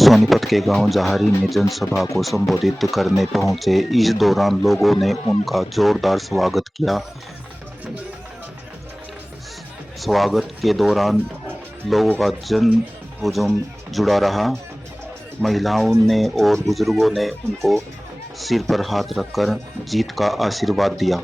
सोनीपत के गांव जहारी में जनसभा को संबोधित करने पहुंचे। इस दौरान लोगों ने उनका जोरदार स्वागत किया। स्वागत के दौरान लोगों का जन हुजूम जुड़ा रहा। महिलाओं ने और बुजुर्गों ने उनको सिर पर हाथ रखकर जीत का आशीर्वाद दिया।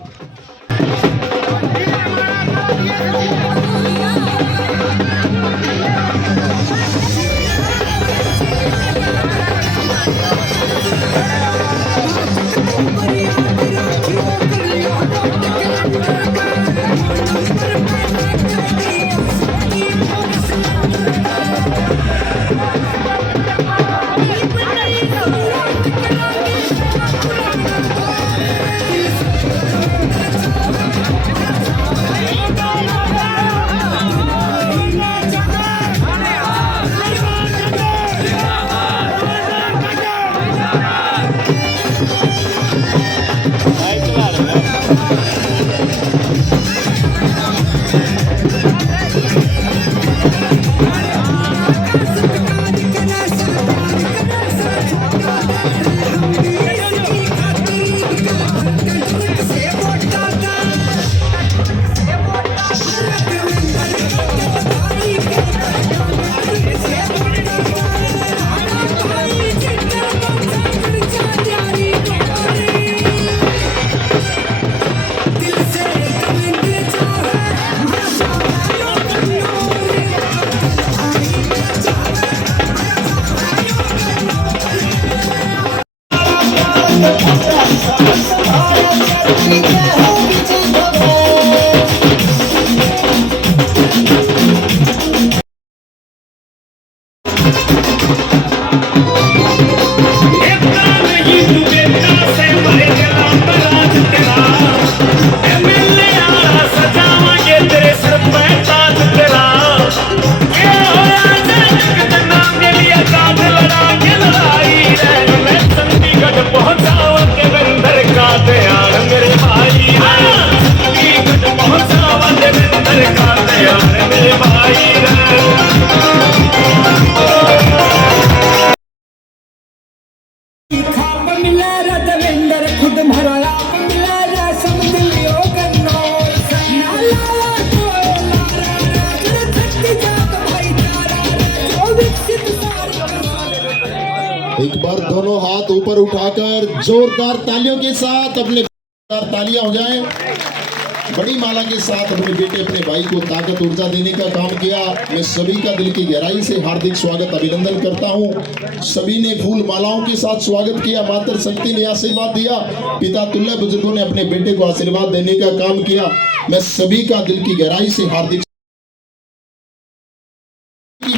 एक बार दोनों हाथ ऊपर उठाकर जोरदार तालियों के साथ अपने तालियां हो जाएं। बड़ी माला के साथ अपने बेटे अपने भाई को ताकत ऊर्जा देने का काम किया। मैं सभी का दिल की गहराई से हार्दिक स्वागत अभिनंदन करता हूं। सभी ने फूल मालाओं के साथ स्वागत किया। मातृ शक्ति ने आशीर्वाद दिया। पिता तुल्य बुजुर्गों ने अपने बेटे को आशीर्वाद देने का काम किया। मैं सभी का दिल की गहराई से हार्दिक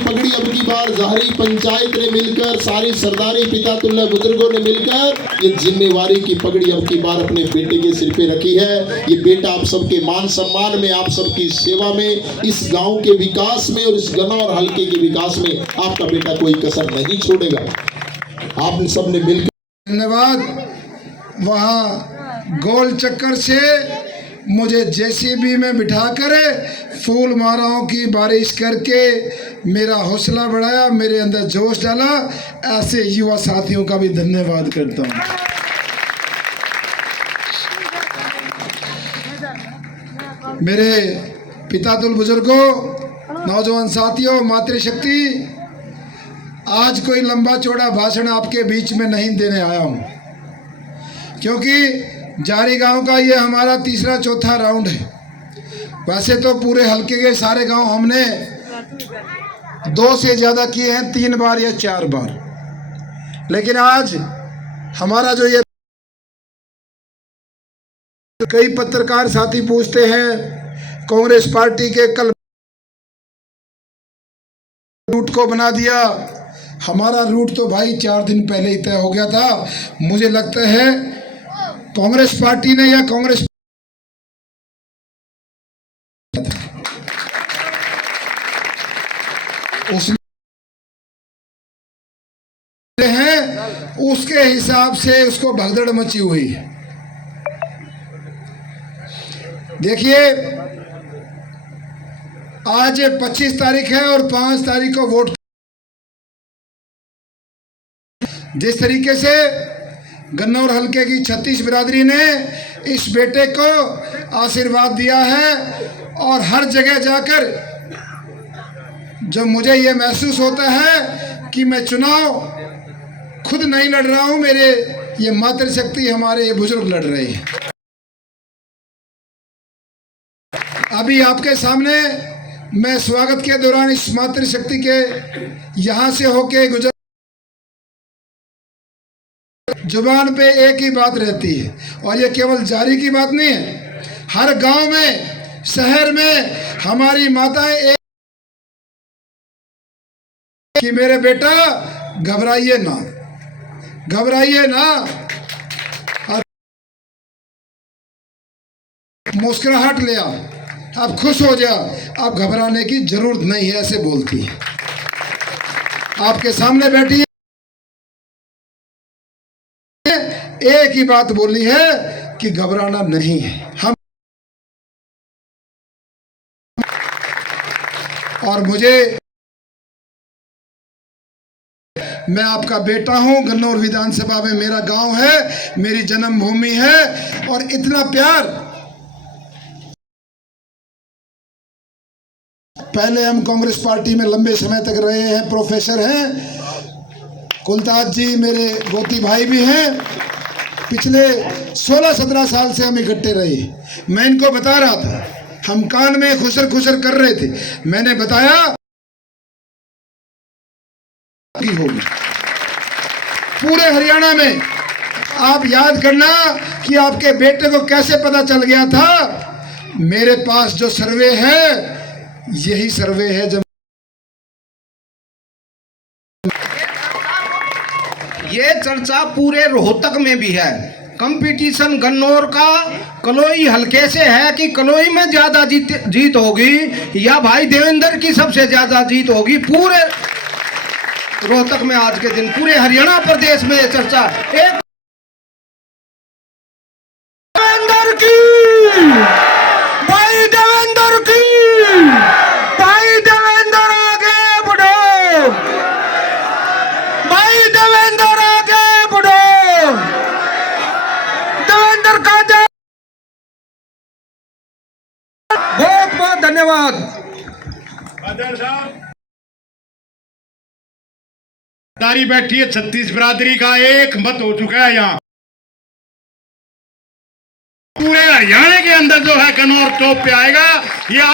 पगड़ी अब की बार जहरी पंचायत ने मिलकर, सारी सरदारी पिता तुल्य बुजुर्गों ने मिलकर ये जिम्मेवारी की पगड़ी अब की बार अपने बेटे के सिर पे रखी है। ये बेटा आप सबके मान सम्मान में, आप सबकी सेवा में, इस गांव के विकास में और इस गना और हल्के के विकास में आपका बेटा कोई कसर नहीं छोड़ेगा। आप सब ने मिलकर धन्यवाद। वहाँ गोल चक्कर से मुझे जेसीबी में बिठाकर फूल मालाओं की बारिश करके मेरा हौसला बढ़ाया, मेरे अंदर जोश डाला। ऐसे युवा साथियों का भी धन्यवाद करता हूँ। मेरे पितातुल बुजुर्गों, नौजवान साथियों, मातृशक्ति, आज कोई लंबा चौड़ा भाषण आपके बीच में नहीं देने आया हूँ, क्योंकि जारी गांव का ये हमारा तीसरा चौथा राउंड है। वैसे तो पूरे हल्के के सारे गांव हमने 2 से ज़्यादा किए हैं, 3 बार या 4 बार, लेकिन आज हमारा जो ये कई पत्रकार साथी पूछते हैं कांग्रेस पार्टी के कल रूट को बना दिया। हमारा रूट तो भाई 4 दिन पहले ही तय हो गया था। मुझे लगता है कांग्रेस पार्टी ने या कांग्रेस उसने हैं उसके हिसाब से उसको भगदड़ मची हुई है। देखिए आज 25 तारीख है और 5 तारीख को वोट जिस तरीके से गन्नौर हलके की 36 बिरादरी ने इस बेटे को आशीर्वाद दिया है, और हर जगह जाकर जो मुझे ये महसूस होता है कि मैं चुनाव खुद नहीं लड़ रहा हूँ, मेरे ये मातृशक्ति, हमारे ये बुजुर्ग लड़ रहे हैं। अभी आपके सामने मैं स्वागत के दौरान इस मातृशक्ति के यहाँ से होके गुजर, जुबान पे एक ही बात रहती है, और ये केवल जारी की बात नहीं है, हर गांव में, शहर में हमारी माताएं एक कि मेरे बेटा घबराइए ना, घबराइए ना, और मुस्कुराहट ले आओ, आप खुश हो जाओ, आप घबराने की जरूरत नहीं है, ऐसे बोलती है। आपके सामने बैठी है, एक ही बात बोली है कि घबराना नहीं है हम। और मैं आपका बेटा हूं, गन्नौर विधानसभा में मेरा गांव है, मेरी जन्मभूमि है, और इतना प्यार पहले हम कांग्रेस पार्टी में लंबे समय तक रहे हैं, प्रोफेसर हैं, कुलताज जी मेरे गोती भाई भी हैं, पिछले 16-17 साल से हम इकट्ठे रहे। मैं इनको बता रहा था, हम कान में खुसर खुसर कर रहे थे, मैंने बताया की होगी पूरे हरियाणा में। आप याद करना कि आपके बेटे को कैसे पता चल गया था। मेरे पास जो सर्वे है, यही सर्वे है जब ये चर्चा पूरे रोहतक में भी है। कंपटीशन गन्नौर का कलोई हलके से है कि कलोई में ज्यादा जीत होगी या भाई देवेंद्र की सबसे ज्यादा जीत होगी। पूरे रोहतक में आज के दिन, पूरे हरियाणा प्रदेश में ये चर्चा। एक देवेंद्र की, भाई देवेंद्र की, भाई देवेंद्र आगे बढ़ो, भाई देवेंद्र आगे बढ़ो, देवेंद्र का जय। बहुत बहुत धन्यवाद। दारी बैठी है 36 बिरादरी का एक मत हो चुका है। यहाँ पूरे हरियाणा के अंदर जो है गन्नौर टॉप पे आएगा। ये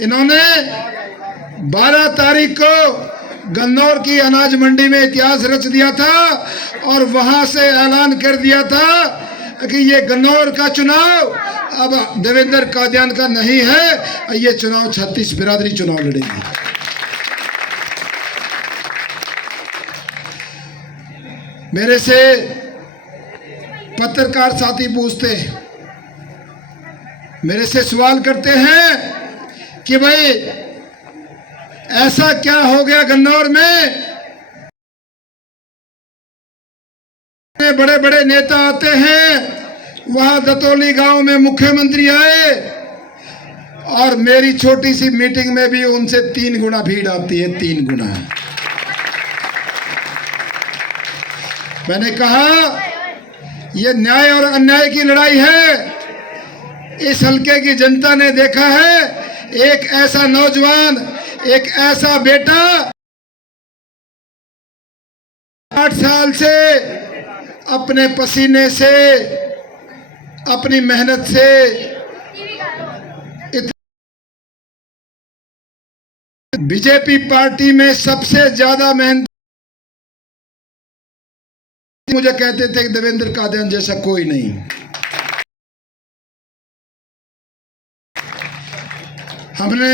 इन्होंने 12 तारीख को गन्नौर की अनाज मंडी में इतिहास रच दिया था, और वहां से ऐलान कर दिया था कि ये गन्नौर का चुनाव अब देवेंद्र कादियान का नहीं है, ये चुनाव 36 बिरादरी चुनाव लड़ेगी। मेरे से पत्रकार साथी पूछते, मेरे से सवाल करते हैं कि भाई ऐसा क्या हो गया गन्नौर में, बड़े बड़े नेता आते हैं, वहां दतौली गांव में मुख्यमंत्री आए और मेरी छोटी सी मीटिंग में भी उनसे 3 गुना भीड़ आती है, 3 गुना। मैंने कहा यह न्याय और अन्याय की लड़ाई है। इस हलके की जनता ने देखा है, एक ऐसा नौजवान, एक ऐसा बेटा 8 साल से अपने पसीने से, अपनी मेहनत से बीजेपी पार्टी में सबसे ज्यादा मेहनत, मुझे कहते थे कि देवेंद्र कादियान जैसा कोई नहीं। हमने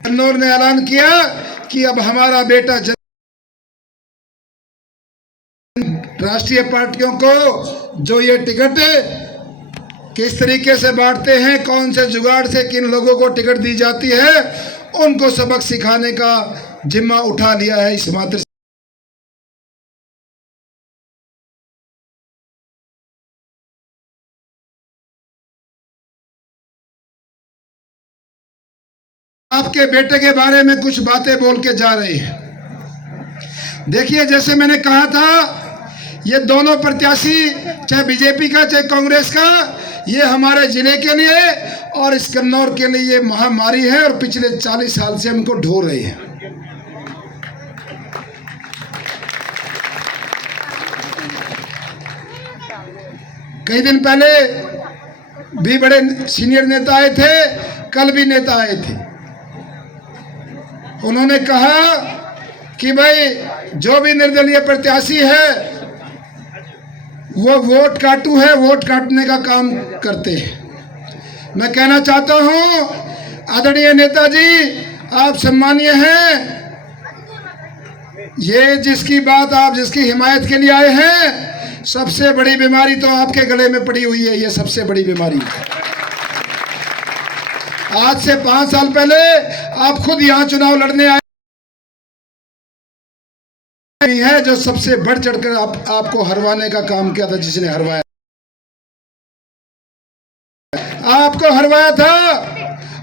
गन्नौर ने ऐलान किया कि अब हमारा बेटा राष्ट्रीय पार्टियों को जो ये टिकट किस तरीके से बांटते हैं, कौन से जुगाड़ से किन लोगों को टिकट दी जाती है, उनको सबक सिखाने का जिम्मा उठा लिया है इस मात्र आपके बेटे के बारे में कुछ बातें बोल के जा रहे हैं। देखिए, जैसे मैंने कहा था, ये दोनों प्रत्याशी, चाहे बीजेपी का चाहे कांग्रेस का, ये हमारे जिले के लिए और इस कन्नौर के लिए महामारी है और पिछले 40 साल से हमको ढो रहे हैं। कई दिन पहले भी बड़े सीनियर नेता आए थे, कल भी नेता आए थे। उन्होंने कहा कि भाई जो भी निर्दलीय प्रत्याशी है वो वोट काटू है, वोट काटने का काम करते हैं। मैं कहना चाहता हूं, आदरणीय नेताजी, आप सम्मानीय हैं। ये जिसकी बात आप जिसकी हिमायत के लिए आए हैं, सबसे बड़ी बीमारी तो आपके गले में पड़ी हुई है। ये सबसे बड़ी बीमारी। आज से 5 साल पहले आप खुद यहां चुनाव लड़ने आए है, जो सबसे बढ़ चढ़कर आपको हरवाने का काम किया था, जिसने हरवाया, आपको हरवाया था।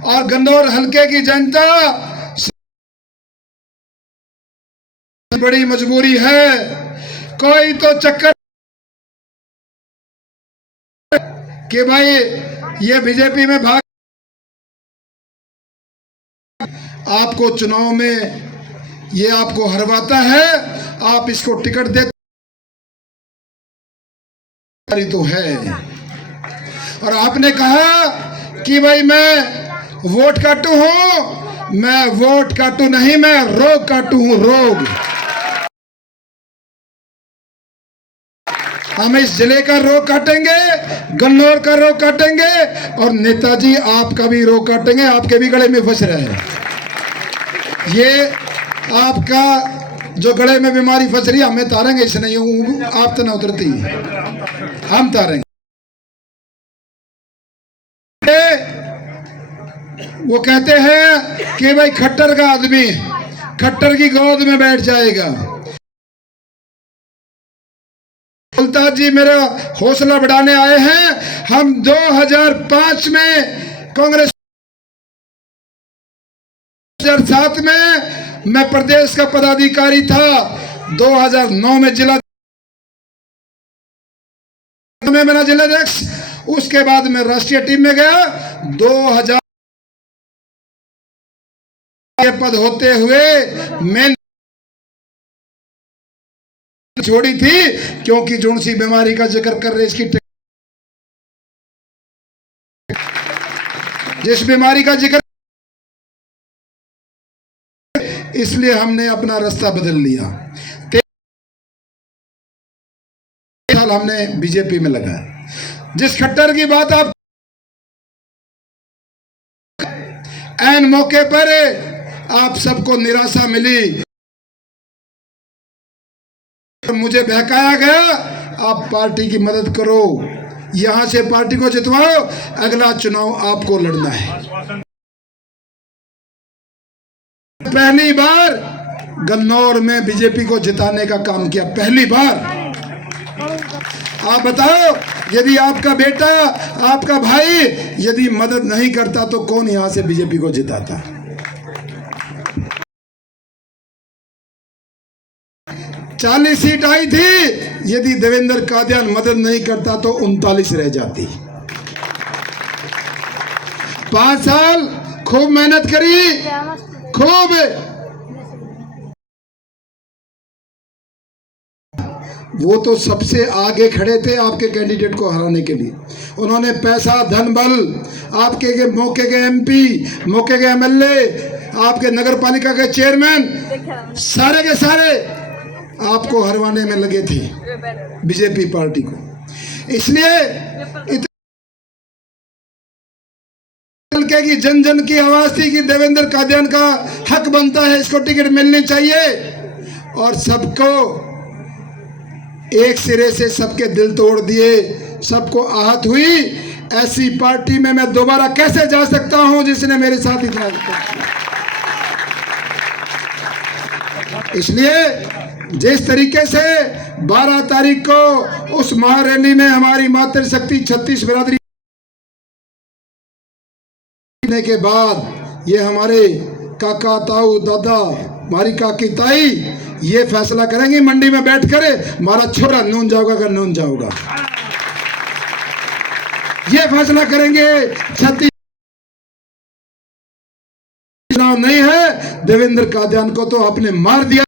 और गन्नौर हल्के की जनता बड़ी मजबूरी है। कोई तो चक्कर कि भाई ये बीजेपी में भाग, आपको चुनाव में ये आपको हरवाता है, आप इसको टिकट दे तो है। और आपने कहा कि भाई मैं वोट काटू हूं, मैं वोट काटू नहीं, मैं रोग काटू हूं, रोग। हम इस जिले का रोग काटेंगे, गन्नौर का रोग काटेंगे और नेताजी आपका भी रोग काटेंगे। आपके भी गले में फंस रहे हैं। ये आपका जो गले में बीमारी फंस रही है, हमें तारेंगे इसे नहीं, आप तो ना उतरती, हम तारेंगे। वो कहते हैं कि भाई खट्टर का आदमी खट्टर की गोद में बैठ जाएगा। मुल्ताज जी मेरा हौसला बढ़ाने आए हैं। हम 2005 में कांग्रेस, 2007 में मैं प्रदेश का पदाधिकारी था, 2009 में जिला में मेरा जिलाध्यक्ष, उसके बाद मैं राष्ट्रीय टीम में गया। 2000 के पद होते हुए मैं छोड़ी थी, क्योंकि जोन सी बीमारी का जिक्र कर रहे, इसकी जिस बीमारी का जिक्र, इसलिए हमने अपना रास्ता बदल लिया। 3 साल हमने बीजेपी में लगाया। जिस खट्टर की बात आप ऐन मौके पर आप सबको निराशा मिली, मुझे बहकाया गया, आप पार्टी की मदद करो, यहां से पार्टी को जितवाओ, अगला चुनाव आपको लड़ना है। पहली बार गन्नौर में बीजेपी को जिताने का काम किया, पहली बार। आप बताओ, यदि आपका बेटा, आपका भाई यदि मदद नहीं करता तो कौन यहां से बीजेपी को जिताता? 40 सीट आई थी, यदि देवेंद्र कादियान मदद नहीं करता तो 39 रह जाती। 5 साल खूब मेहनत करी, खूब। वो तो सबसे आगे खड़े थे आपके कैंडिडेट को हराने के लिए। उन्होंने पैसा, धन, बल, आपके के मौके के एमपी, मौके के एमएलए, आपके नगर पालिका के चेयरमैन, सारे के सारे आपको हरवाने में लगे थे, बीजेपी पार्टी को। इसलिए की जन जन की आवाज थी कि देवेंद्र कादियान का हक बनता है, इसको टिकट मिलनी चाहिए। और सबको एक सिरे से सबके दिल तोड़ दिए, सबको आहत हुई। ऐसी पार्टी में मैं दोबारा कैसे जा सकता हूं जिसने मेरे साथ इतना। इसलिए जिस तरीके से 12 तारीख को उस महारैली में हमारी मातृशक्ति 36 बिरादरी के बाद ये हमारे काका ताऊ दादा हमारी काकी ताई ये फैसला करेंगे मंडी में बैठ कर हमारा छोरा नून जाओगा का नून जाओगा, ये फैसला करेंगे। छत्तीस चुनाव नहीं है, देवेंद्र कादियान को तो आपने मार दिया।